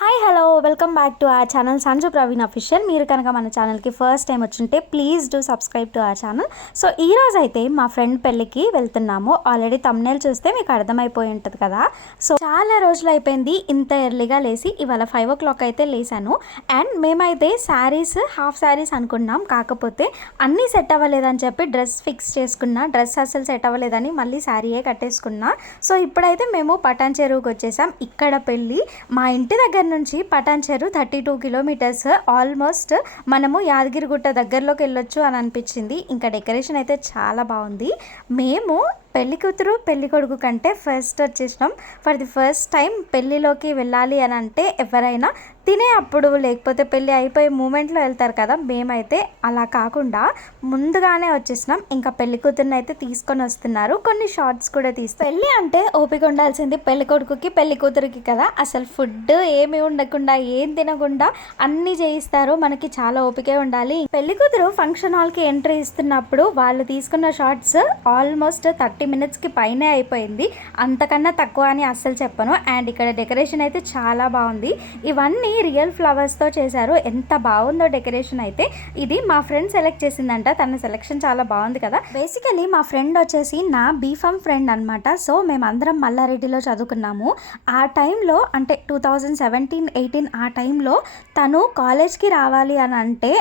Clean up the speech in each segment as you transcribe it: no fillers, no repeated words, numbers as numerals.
Hi hello welcome back to our channel Sanju Praveen official. మీరు కనుక మన ఛానల్కి ఫస్ట్ టైం వచ్చింటే please do subscribe to our channel. So ఈరోజు అయితే మా ఫ్రెండ్ పెళ్ళికి వెళ్తున్నాము. ఆల్రెడీ థంబ్నెయిల్ చూస్తే మీకు అర్థమైపోయి ఉంటుంది కదా. సో చాలా రోజులు అయిపోయింది ఇంత ఎర్లీగా లేసి. ఇవాళ 5 o'clock అయితే లేసాను. అండ్ మేమైతే శారీస్ హాఫ్ శారీస్ అనుకున్నాం, కాకపోతే అన్నీ సెట్ అవ్వలేదని చెప్పి డ్రెస్ ఫిక్స్ చేసుకున్నా. డ్రెస్ అసలు సెట్ అవ్వలేదని మళ్ళీ శారీయే కట్టేసుకున్నా. సో ఇప్పుడైతే మేము పటాన్ చెరువుకి వచ్చేసాం. ఇక్కడ పెళ్ళి మా ఇంటి దగ్గర నుంచి పటాన్ చెరు 32 kilometers. ఆల్మోస్ట్ మనము యాదగిరిగుట్ట దగ్గరలోకి వెళ్ళొచ్చు అని అనిపించింది. ఇంకా డెకరేషన్ అయితే చాలా బాగుంది. మేము పెళ్లి కూతురు పెళ్లి కొడుకు కంటే ఫస్ట్ వచ్చేసినాం. ఫర్ ది ఫస్ట్ టైం పెళ్ళిలోకి వెళ్ళాలి అని అంటే ఎవరైనా తినే అప్పుడు లేకపోతే పెళ్ళి అయిపోయే మూమెంట్లో వెళ్తారు కదా, మేమైతే అలా కాకుండా ముందుగానే వచ్చేసినాం. ఇంకా పెళ్లి కూతురుని అయితే తీసుకొని వస్తున్నారు. కొన్ని షార్ట్స్ కూడా తీస్తారు. పెళ్ళి అంటే ఓపిక ఉండాల్సింది పెళ్లి కొడుకుకి పెళ్లి కూతురికి కదా. అసలు ఫుడ్ ఏమి ఉండకుండా ఏం తినకుండా అన్నీ చేయిస్తారు. మనకి చాలా ఓపికే ఉండాలి. పెళ్లి కూతురు ఫంక్షన్ హాల్కి ఎంట్రీ ఇస్తున్నప్పుడు వాళ్ళు తీసుకున్న షార్ట్స్ ఆల్మోస్ట్ 30 minutesకి పైనే అయిపోయింది. అంతకన్నా తక్కువ అని అస్సలు చెప్పను. అండ్ ఇక్కడ డెకరేషన్ అయితే చాలా బాగుంది. ఇవన్నీ రియల్ ఫ్లవర్స్తో చేశారు. ఎంత బాగుందో డెకరేషన్ అయితే. ఇది మా ఫ్రెండ్ సెలెక్ట్ చేసిందంట. తన సెలెక్షన్ చాలా బాగుంది కదా. బేసికలీ మా ఫ్రెండ్ వచ్చేసి నా బీఫామ్ ఫ్రెండ్ అనమాట. సో మేమందరం మల్లారెడ్డిలో చదువుకున్నాము. ఆ టైంలో అంటే 2017-18 ఆ టైంలో తను కాలేజ్కి రావాలి అని అంటే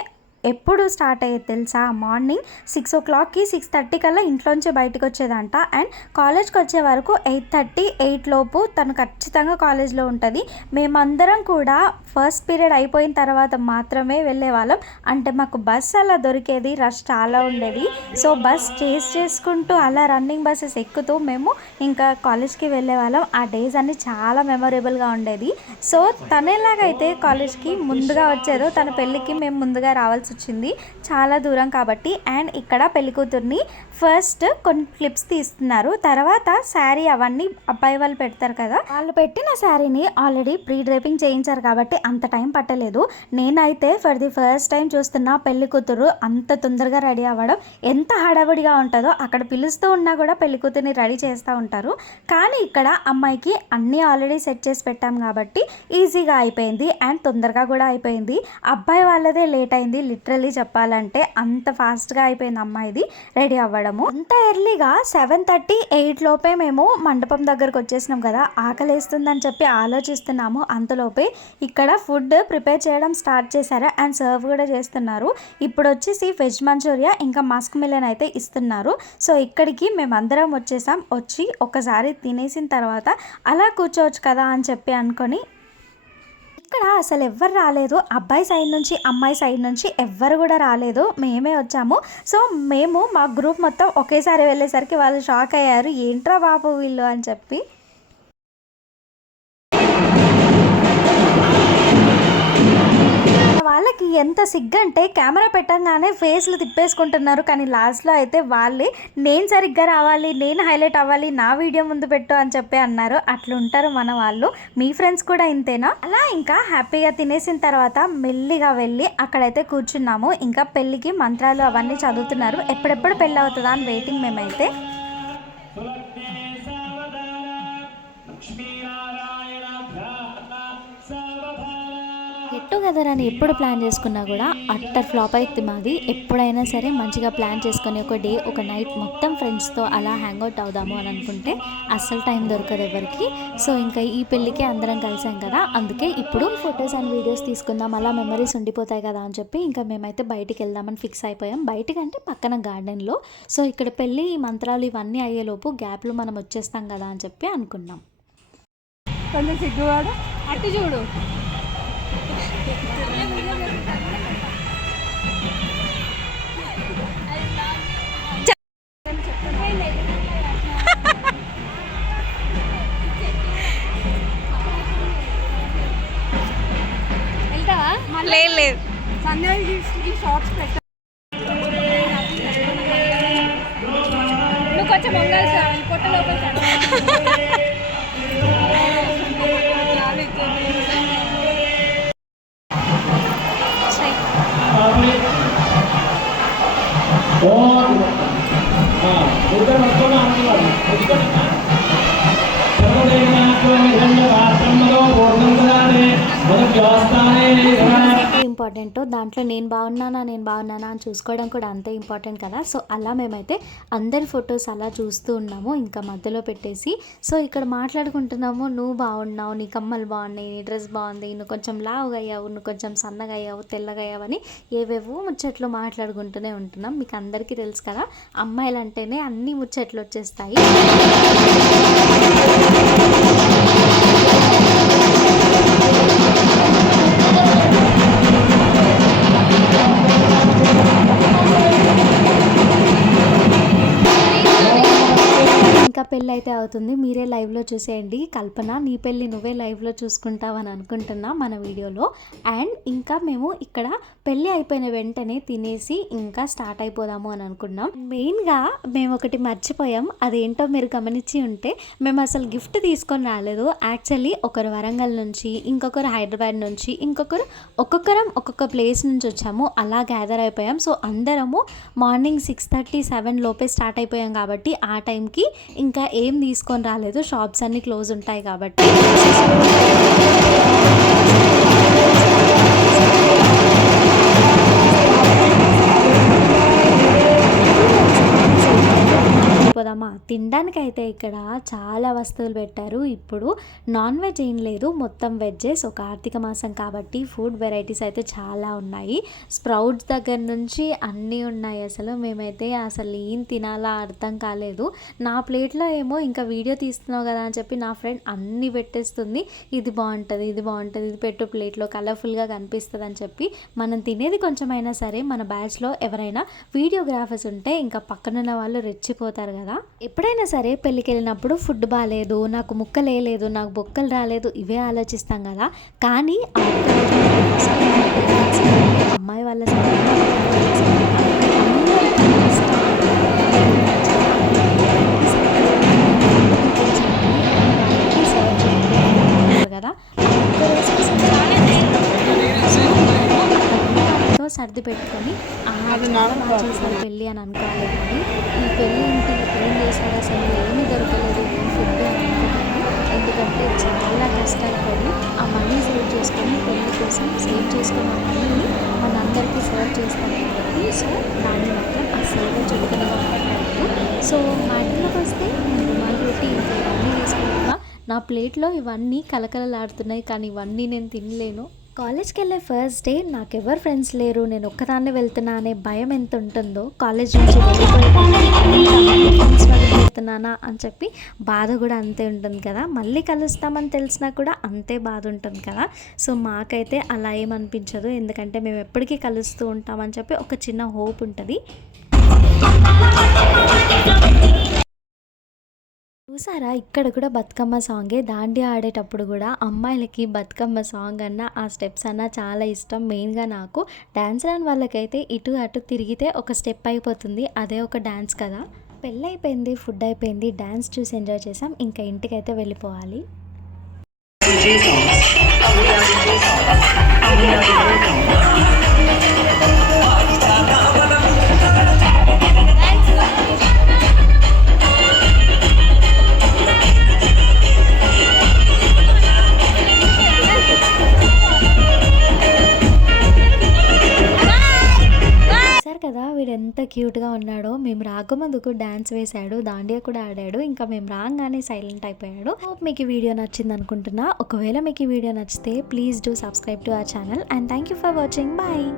ఎప్పుడు స్టార్ట్ అయ్యేది తెలుసా? మార్నింగ్ 6 o'clockకి 6:30 కల్లా ఇంట్లోంచి బయటకు వచ్చేదంట. అండ్ కాలేజ్కి వచ్చే వరకు 8:30, 8 లోపు తను ఖచ్చితంగా కాలేజ్లో ఉంటుంది. మేమందరం కూడా ఫస్ట్ పీరియడ్ అయిపోయిన తర్వాత మాత్రమే వెళ్ళే వాళ్ళం. అంటే మాకు బస్ అలా దొరికేది, రష్ చాలా ఉండేది. సో బస్ చేసుకుంటూ అలా రన్నింగ్ బస్సెస్ ఎక్కుతూ మేము ఇంకా కాలేజ్కి వెళ్ళే వాళ్ళం. ఆ డేస్ అన్ని చాలా మెమొరబుల్గా ఉండేది. సో తను ఎలాగైతే కాలేజ్కి ముందుగా వచ్చేదో తన పెళ్ళికి మేము ముందుగా రావాల్సి వచ్చింది, చాలా దూరం కాబట్టి. అండ్ ఇక్కడ పెళ్లి కూతుర్ని ఫస్ట్ కొన్ని క్లిప్స్ తీస్తున్నారు. తర్వాత శారీ అవన్నీ అబ్బాయి వాళ్ళు పెడతారు కదా, వాళ్ళు పెట్టిన శారీని ఆల్రెడీ ప్రీ డ్రైపింగ్ చేయించారు కాబట్టి అంత టైం పట్టలేదు. నేనైతే ఫర్ ది ఫస్ట్ టైం చూస్తున్నా పెళ్లి కూతురు అంత తొందరగా రెడీ అవ్వడం. ఎంత హడావుడిగా ఉంటుందో, అక్కడ పిలుస్తూ ఉన్నా కూడా పెళ్లి కూతుర్ని రెడీ చేస్తూ ఉంటారు. కానీ ఇక్కడ అమ్మాయికి అన్నీ ఆల్రెడీ సెట్ చేసి పెట్టాం కాబట్టి ఈజీగా అయిపోయింది. అండ్ తొందరగా కూడా అయిపోయింది. అబ్బాయి వాళ్ళదే లేట్ అయింది. లిటరల్లీ చెప్పాలంటే అంత ఫాస్ట్గా అయిపోయింది అమ్మాయిది రెడీ అవ్వడము. అంత ఎర్లీగా 7:30, 8 లోపే మేము మండపం దగ్గరకు వచ్చేసినాం కదా. ఆకలేస్తుందని చెప్పి ఆలోచిస్తున్నాము. అంతలోపే ఇక్కడ ఫుడ్ ప్రిపేర్ చేయడం స్టార్ట్ చేశారు. అండ్ సర్వ్ కూడా చేస్తున్నారు. ఇప్పుడు వచ్చేసి వెజ్ మంచూరియా ఇంకా మస్క్ మిలన్ అయితే ఇస్తున్నారు. సో ఇక్కడికి మేమందరం వచ్చేసాం. వచ్చి ఒకసారి తినేసిన తర్వాత అలా కూర్చోవచ్చు కదా అని చెప్పి అనుకొని ఇక్కడ అసలు ఎవ్వరు రాలేదు. అబ్బాయి సైడ్ నుంచి అమ్మాయి సైడ్ నుంచి ఎవ్వరు కూడా రాలేదు. మేమే వచ్చాము. సో మేము మా గ్రూప్ మొత్తం ఒకేసారి వెళ్ళేసరికి వాళ్ళు షాక్ అయ్యారు, ఏంట్రా బాబు వీళ్ళు అని చెప్పి. వాళ్ళకి ఎంత సిగ్గంటే కెమెరా పెట్టగానే ఫేస్లు తిప్పేసుకుంటున్నారు. కానీ లాస్ట్లో అయితే వాళ్ళే నేను సరిగ్గా రావాలి, నేను హైలైట్ అవ్వాలి, నా వీడియో ముందు పెట్టు అని చెప్పి అన్నారు. అట్లుంటారు మన వాళ్ళు. మీ ఫ్రెండ్స్ కూడా ఇంతేనా? అలా ఇంకా హ్యాపీగా తినేసిన తర్వాత మెల్లిగా వెళ్ళి అక్కడైతే కూర్చున్నాము. ఇంకా పెళ్ళికి మంత్రాలు అవన్నీ చదువుతున్నారు. ఎప్పుడెప్పుడు పెళ్ళి అవుతుందా అని వెయిటింగ్ మేమైతే. టుగెదర్ అని ఎప్పుడు ప్లాన్ చేసుకున్నా కూడా అట్టర్ ఫ్లాప్ అయితే మాది. ఎప్పుడైనా సరే మంచిగా ప్లాన్ చేసుకొని ఒక డే ఒక నైట్ మొత్తం ఫ్రెండ్స్తో అలా హ్యాంగ్అవుట్ అవుదాము అని అనుకుంటే అస్సలు టైం దొరకదు ఎవరికి. సో ఇంకా ఈ పెళ్ళికి అందరం కలిసాం కదా, అందుకే ఇప్పుడు ఫొటోస్ అండ్ వీడియోస్ తీసుకుందాం, అలా మెమరీస్ ఉండిపోతాయి కదా అని చెప్పి ఇంకా మేమైతే బయటికి వెళ్దామని ఫిక్స్ అయిపోయాం. బయటికి అంటే పక్కన గార్డెన్లో. సో ఇక్కడ పెళ్ళి మంత్రాలు ఇవన్నీ అయ్యేలోపు గ్యాప్లో మనం వచ్చేస్తాం కదా అని చెప్పి అనుకున్నాం. కొంచెం సిగ్గువాడు అటు చూడు. వెళ్తావా? లేదు సంధ్యాకి షార్ట్స్ పెట్ట. నువ్వు కొంచెం వంగాలి పొట్ట లోపల. ఇంపార్టెంట్, దాంట్లో నేను బాగున్నానా అని చూసుకోవడం కూడా అంతే ఇంపార్టెంట్ కదా. సో అలా మేమైతే అందరి ఫొటోస్ అలా చూస్తూ ఉన్నాము, ఇంకా మధ్యలో పెట్టేసి. సో ఇక్కడ మాట్లాడుకుంటున్నాము, నువ్వు బాగున్నావు, నీ కమ్మలు బాగున్నాయి, నీ డ్రెస్ బాగుంది, నువ్వు కొంచెం లావుగా అయ్యావు, నువ్వు కొంచెం సన్నగా అయ్యావు, తెల్లగా అయ్యావని ఏవేవో ముచ్చట్లు మాట్లాడుకుంటూనే ఉంటున్నాం. మీకు అందరికీ తెలుసు కదా, అమ్మాయిలు అంటేనే అన్ని ముచ్చట్లు వచ్చేస్తాయి. పెళ్ళి అయితే అవుతుంది, మీరే లైవ్లో చూసేయండి. కల్పన, నీ పెళ్ళి నువ్వే లైవ్లో చూసుకుంటావని అనుకుంటున్నా మన వీడియోలో. అండ్ ఇంకా మేము ఇక్కడ పెళ్ళి అయిపోయిన వెంటనే తినేసి ఇంకా స్టార్ట్ అయిపోదాము అని అనుకున్నాం. మెయిన్గా మేము ఒకటి మర్చిపోయాం, అదేంటో మీరు గమనించి ఉంటే, మేము అసలు గిఫ్ట్ తీసుకొని రాలేదు. యాక్చువల్లీ ఒకరు వరంగల్ నుంచి, ఇంకొకరు హైదరాబాద్ నుంచి, ఒక్కొక్కరం ఒక్కొక్క ప్లేస్ నుంచి వచ్చాము. అలా గ్యాదర్ అయిపోయాం. సో అందరము మార్నింగ్ 6:30, 7 లోపే స్టార్ట్ అయిపోయాం కాబట్టి ఆ టైంకి ఇంకా ఏం తీసుకొని రాలేదు, షాప్స్ అన్నీ క్లోజ్ ఉంటాయి కాబట్టి. పోదామా? తినడానికి అయితే ఇక్కడ చాలా వస్తువులు పెట్టారు. ఇప్పుడు నాన్ వెజ్ ఏం లేదు, మొత్తం వెజ్జెస్. ఒక కార్తీక మాసం కాబట్టి ఫుడ్ వెరైటీస్ అయితే చాలా ఉన్నాయి. స్ప్రౌట్స్ దగ్గర నుంచి అన్నీ ఉన్నాయి. అసలు మేమైతే అసలు ఏం తినాలా అర్థం కాలేదు. నా ప్లేట్లో ఏమో ఇంకా వీడియో తీస్తున్నావు కదా అని చెప్పి నా ఫ్రెండ్ అన్నీ పెట్టేస్తుంది. ఇది బాగుంటుంది, ఇది పెట్టు ప్లేట్లో, కలర్ఫుల్గా కనిపిస్తుంది అని చెప్పి. మనం తినేది కొంచెమైనా సరే మన బ్యాచ్లో ఎవరైనా వీడియోగ్రాఫర్స్ ఉంటే ఇంకా పక్కనున్న వాళ్ళు రెచ్చిపోతారు కదా. ఎప్పుడైనా సరే పెళ్ళికి వెళ్ళినప్పుడు ఫుడ్ బాగాలేదు, నాకు ముక్కలు వేయలేదు, నాకు బొక్కలు రాలేదు, ఇవే ఆలోచిస్తాం కదా. కానీ అమ్మాయి వాళ్ళ కదా సర్ది పెట్టుకొని చేశారు పెళ్ళి అని అనుకోవాలి. కానీ ఈ పెళ్ళి ఇంటి ఏం చేశారు అసలు ఏమీ దొరకలేదు, ఏం ఫుడ్ అని అనుకుంటాను. ఎందుకంటే చాలా కష్టాలు పడి ఆ మనీ సేవ్ చేసుకొని పెళ్ళి కోసం సేవ్ చేసుకున్న మనీని మనందరికీ సర్వ్ చేస్తాం కాబట్టి. సో దాన్ని మాత్రం అస్సలుగా చులకనగా మాట్లాడదు. సో మాటలోకి వస్తే నేను రుమాల్ పెట్టి ఇంకా ఇవన్నీ తీసుకుంటున్నా. నా ప్లేట్లో ఇవన్నీ కలకలలాడుతున్నాయి, కానీ ఇవన్నీ నేను తినలేను. కాలేజ్కి వెళ్ళే ఫస్ట్ డే నాకెవరు ఫ్రెండ్స్ లేరు, నేను ఒక్కదాన్నే వెళ్తున్నా అనే భయం ఎంత ఉంటుందో, కాలేజ్ నుంచి ఫ్రెండ్స్ వెళ్తున్నానా అని చెప్పి బాధ కూడా అంతే ఉంటుంది కదా. మళ్ళీ కలుస్తామని తెలిసినా కూడా అంతే బాధ ఉంటుంది కదా. సో మాకైతే అలా ఏమనిపించదు, ఎందుకంటే మేము ఎప్పటికీ కలుస్తూ ఉంటామని చెప్పి ఒక చిన్న హోప్ ఉంటుంది. చూసారా, ఇక్కడ కూడా బతుకమ్మ సాంగే. దాండియా ఆడేటప్పుడు కూడా అమ్మాయిలకి బతుకమ్మ సాంగ్ అన్న ఆ స్టెప్స్ అన్న చాలా ఇష్టం. మెయిన్గా నాకు డ్యాన్స్ రాని వాళ్ళకైతే ఇటు అటు తిరిగితే ఒక స్టెప్ అయిపోతుంది, అదే ఒక డ్యాన్స్ కదా. పెళ్ళి అయిపోయింది, ఫుడ్ అయిపోయింది, డ్యాన్స్ చూసి ఎంజాయ్ చేసాం. ఇంకా ఇంటికైతే వెళ్ళిపోవాలి. చూసారు కదా వీడు ఎంత క్యూట్గా ఉన్నాడో. మేము రాకముందుకు డాన్స్ వేశాడు, దాండియా కూడా ఆడాడు. ఇంకా మేము రాగానే సైలెంట్ అయిపోయాడు. హోప్ మీకు ఈ వీడియో నచ్చింది అనుకుంటున్నా. ఒకవేళ మీకు ఈ వీడియో నచ్చితే please do subscribe to our channel and thank you for watching. Bye.